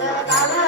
呃打乱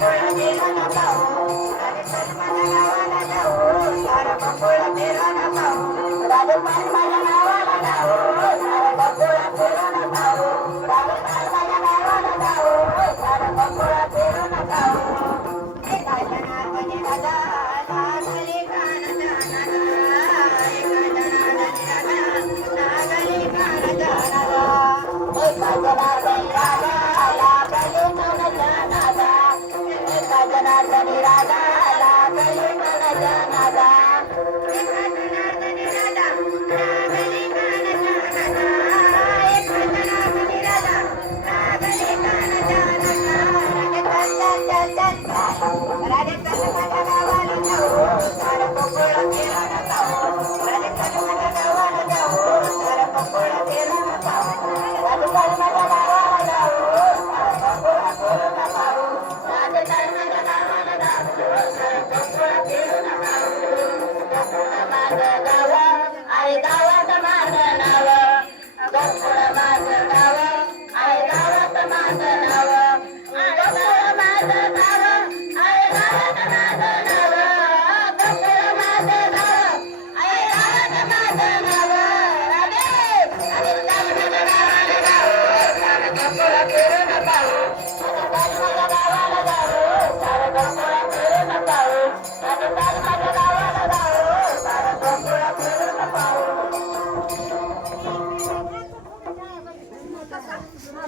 I querer, querer.